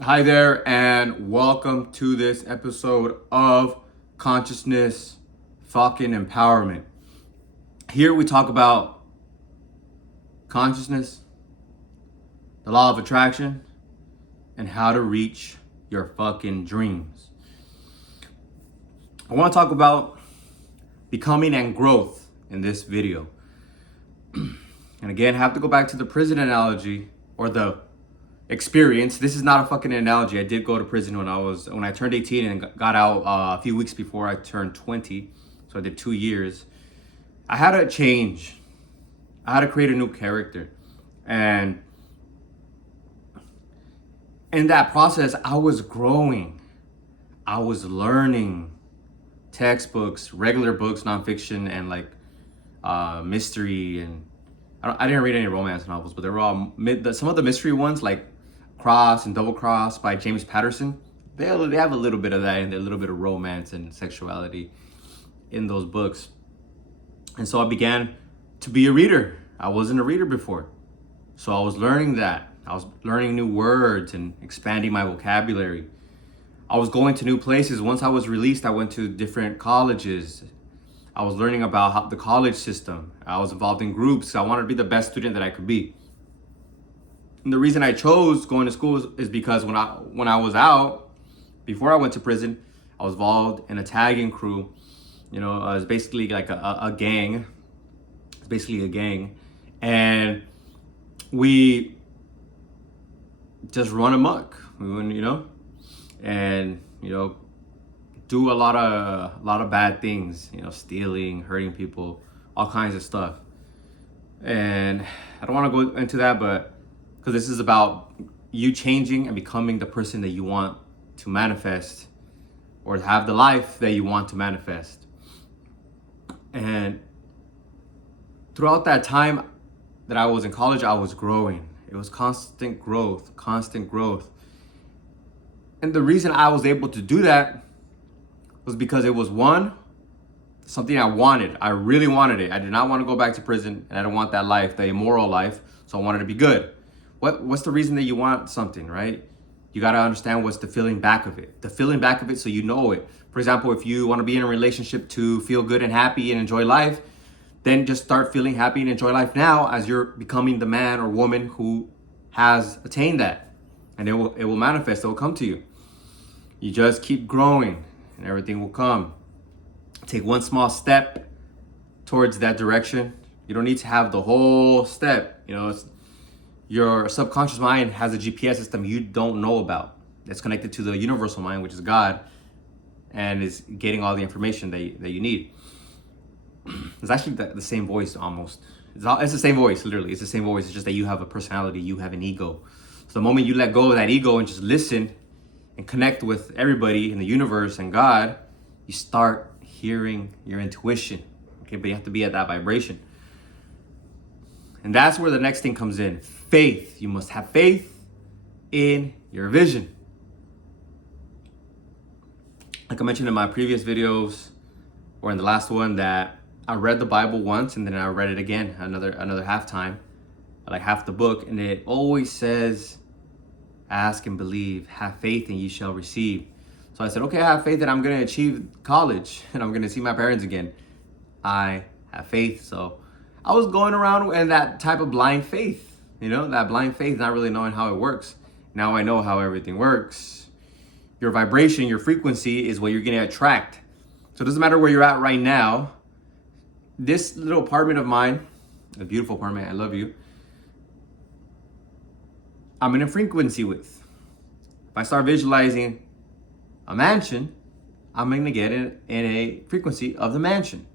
Hi there, and welcome to this episode of Consciousness Fucking Empowerment. Here we talk about consciousness, the law of attraction, and how to reach your fucking dreams. I want to talk about becoming and growth in this video. And again, I have to go back to the prison analogy or the experience. This is not a fucking analogy. I did go to prison when I turned 18 and got out a few weeks before I turned 20. So I did 2 years. I had to change. I had to create a new character. And in that process, I was growing. I was learning textbooks, regular books, nonfiction, and like mystery. And I didn't read any romance novels, but they were all some of the mystery ones, like Cross and Double Cross by James Patterson. They have a little bit of that and a little bit of romance and sexuality in those books. And so I began to be a reader. I wasn't a reader before. So I was learning that. I was learning new words and expanding my vocabulary. I was going to new places. Once I was released, I went to different colleges. I was learning about the college system. I was involved in groups. I wanted to be the best student that I could be. And the reason I chose going to school is because when I was out, before I went to prison, I was involved in a tagging crew. You know, it's basically like a gang. It's basically a gang. And we just run amok. We went, and, do a lot of bad things, stealing, hurting people, all kinds of stuff. And I don't want to go into that, but because this is about you changing and becoming the person that you want to manifest, or have the life that you want to manifest. And throughout that time that I was in college, I was growing. It was constant growth. And the reason I was able to do that was because it was something I wanted. I really wanted it. I did not want to go back to prison, and I don't want that life, the immoral life. So I wanted to be good. What's the reason that you want something, right? You got to understand what's the feeling back of it. The feeling back of it so you know it. For example, if you want to be in a relationship to feel good and happy and enjoy life, then just start feeling happy and enjoy life now as you're becoming the man or woman who has attained that. And it will manifest, it will come to you. You just keep growing and everything will come. Take one small step towards that direction. You don't need to have the whole step. Your subconscious mind has a GPS system you don't know about. That's connected to the universal mind, which is God, and is getting all the information that you need. It's actually the same voice almost. It's the same voice, literally. It's the same voice. It's just that you have a personality, you have an ego. So the moment you let go of that ego and just listen and connect with everybody in the universe and God, you start hearing your intuition. Okay, but you have to be at that vibration. And that's where the next thing comes in. Faith. You must have faith in your vision. Like I mentioned in my previous videos, or in the last one, that I read the Bible once and then I read it again another half time, like half the book, and it always says, ask and believe, have faith and you shall receive. So I said, okay, I have faith that I'm going to achieve college and I'm going to see my parents again. I have faith. So I was going around in that type of blind faith, that blind faith, not really knowing how it works. Now I know how everything works. Your vibration, your frequency is what you're going to attract. So it doesn't matter where you're at right now. This little apartment of mine, a beautiful apartment, I love you, I'm in a frequency with. If I start visualizing a mansion, I'm going to get in a frequency of the mansion.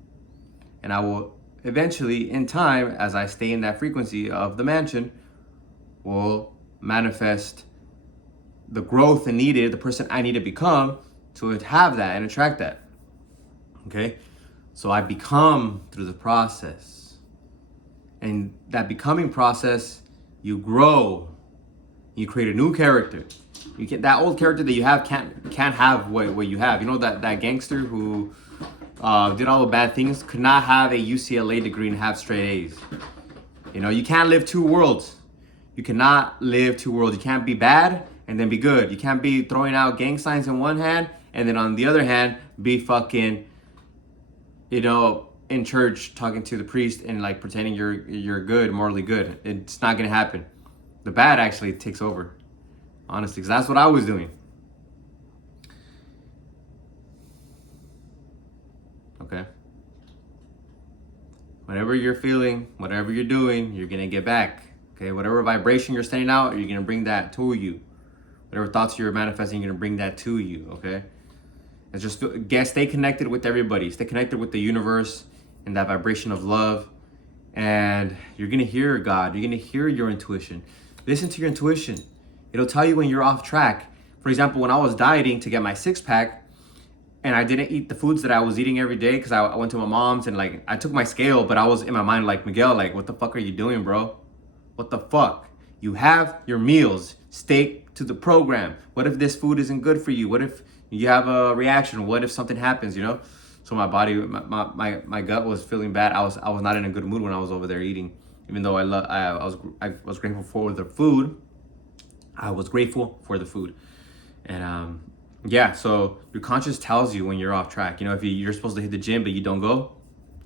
And I will eventually, in time, as I stay in that frequency of the mansion, will manifest the growth needed, the person I need to become to have that and attract that. Okay? So I become through the process. And that becoming process, you grow. You create a new character. You can that old character that you have can't have what you have. That gangster who did all the bad things could not have a UCLA degree and have straight A's. You can't live two worlds. You cannot live two worlds. You can't be bad and then be good. You can't be throwing out gang signs in one hand and then on the other hand be fucking, in church talking to the priest and like pretending you're good, morally good. It's not gonna happen. The bad actually takes over, honestly, because that's what I was doing. Okay. Whatever you're feeling, whatever you're doing, you're gonna get back. Okay. Whatever vibration you're sending out, you're gonna bring that to you. Whatever thoughts you're manifesting, you're gonna bring that to you. Okay. It's just stay connected with everybody. Stay connected with the universe and that vibration of love. And you're gonna hear God. You're gonna hear your intuition. Listen to your intuition. It'll tell you when you're off track. For example, when I was dieting to get my 6-pack and I didn't eat the foods that I was eating every day because I went to my mom's and like I took my scale, but I was in my mind like, Miguel, like, what the fuck are you doing, bro? What the fuck? You have your meals. Stick to the program. What if this food isn't good for you? What if you have a reaction? What if something happens, So my body, my gut was feeling bad. I was not in a good mood when I was over there eating. Even though I was grateful for the food. I was grateful for the food. And so your conscience tells you when you're off track. If you're supposed to hit the gym but you don't go,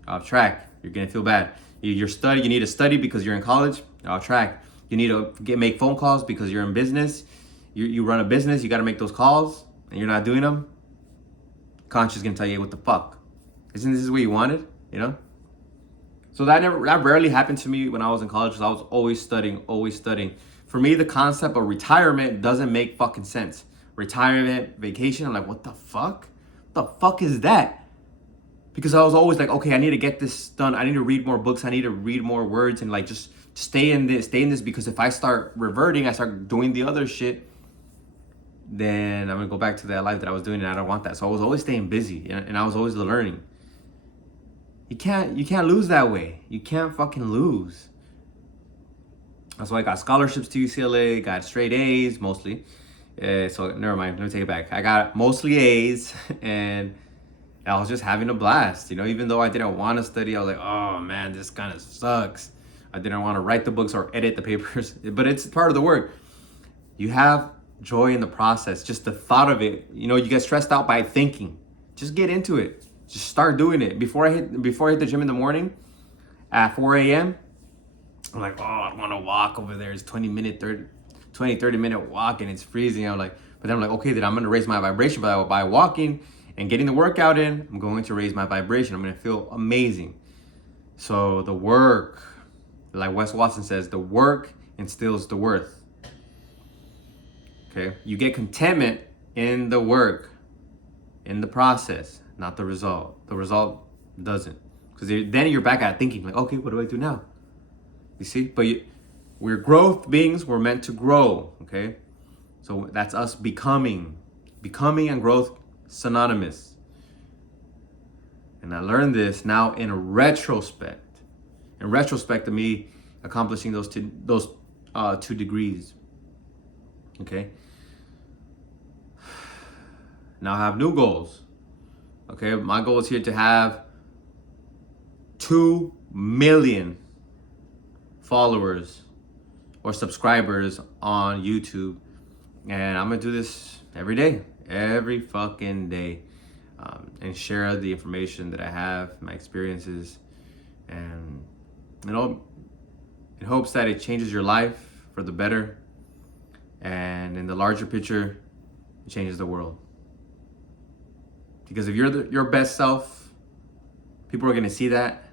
off track, you're gonna feel bad. You need to study because you're in college, off track. You need to make phone calls because you're in business. You run a business, you gotta make those calls and you're not doing them. Conscious gonna tell you, what the fuck? Isn't this what you wanted? So that rarely happened to me when I was in college because I was always studying. For me, the concept of retirement doesn't make fucking sense. Retirement, vacation, I'm like, what the fuck? What the fuck is that? Because I was always like, okay, I need to get this done. I need to read more books. I need to read more words and like just stay in this because if I start reverting, I start doing the other shit, then I'm gonna go back to that life that I was doing and I don't want that. So I was always staying busy and I was always learning. You can't lose that way. You can't fucking lose. That's why I got scholarships to UCLA, got straight A's mostly. So never mind, let me take it back. I got mostly A's and I was just having a blast. Even though I didn't want to study, I was like, oh man, this kind of sucks. I didn't want to write the books or edit the papers, but it's part of the work. You have joy in the process. Just the thought of it, you get stressed out by thinking. Just get into it. Just start doing it. Before I hit the gym in the morning at 4 a.m., I'm like, oh, I want to walk over there. It's 30 minute walk and it's freezing. But then I'm like, okay, then I'm going to raise my vibration by walking and getting the workout in. I'm going to raise my vibration. I'm going to feel amazing. So the work, like Wes Watson says, the work instills the worth. Okay. You get contentment in the work, in the process, not the result. The result doesn't. Because then you're back at thinking like, okay, what do I do now? You see? But we're growth beings. We're meant to grow. Okay. So that's us becoming. Becoming and growth synonymous. And I learned this now in retrospect. In retrospect of me accomplishing those two degrees. Okay. Now I have new goals. Okay, my goal is here to have 2 million followers or subscribers on YouTube. And I'm gonna do this every day, every fucking day. And share the information that I have, my experiences, and in hopes that it changes your life for the better, and in the larger picture, it changes the world. Because if you're your best self, people are gonna see that.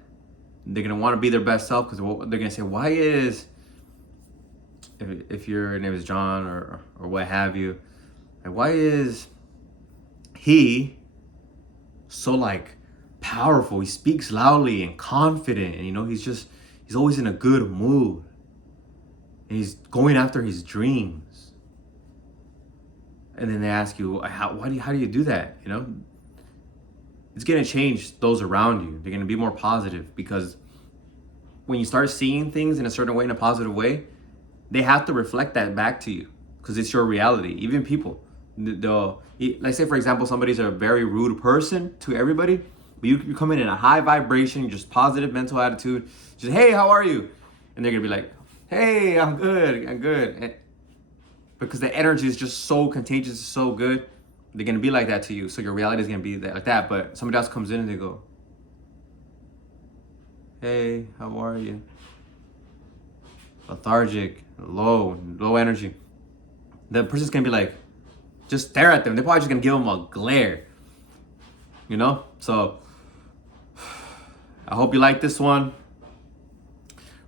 They're gonna want to be their best self because they're gonna say, why is, if your name is John or what have you, like, why is he so like powerful? He speaks loudly and confident, and he's always in a good mood, and he's going after his dreams. And then they ask you, how do you do that? It's gonna change those around you. They're gonna be more positive, because when you start seeing things in a certain way, in a positive way, they have to reflect that back to you, because it's your reality. Even people, let's say for example, somebody's a very rude person to everybody, but you come in a high vibration, just positive mental attitude, just, hey, how are you? And they're gonna be like, hey, I'm good. because the energy is just so contagious, so good. They're gonna be like that to you. So your reality is gonna be like that. But somebody else comes in and they go, "Hey, how are you?" Lethargic, low energy. The person's gonna be like, just stare at them. They're probably just gonna give them a glare. You know? So I hope you like this one.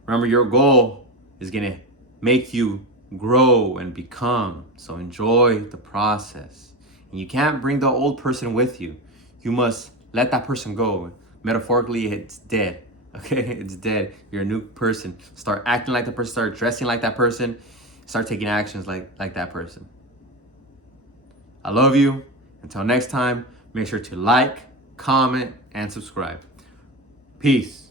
Remember, your goal is gonna make you grow and become. So enjoy the process. And you can't bring the old person with you. You must let that person go. Metaphorically, it's dead. Okay, it's dead. You're a new person. Start acting like that person. Start dressing like that person. Start taking actions like that person. I love you. Until next time, make sure to like, comment, and subscribe. Peace.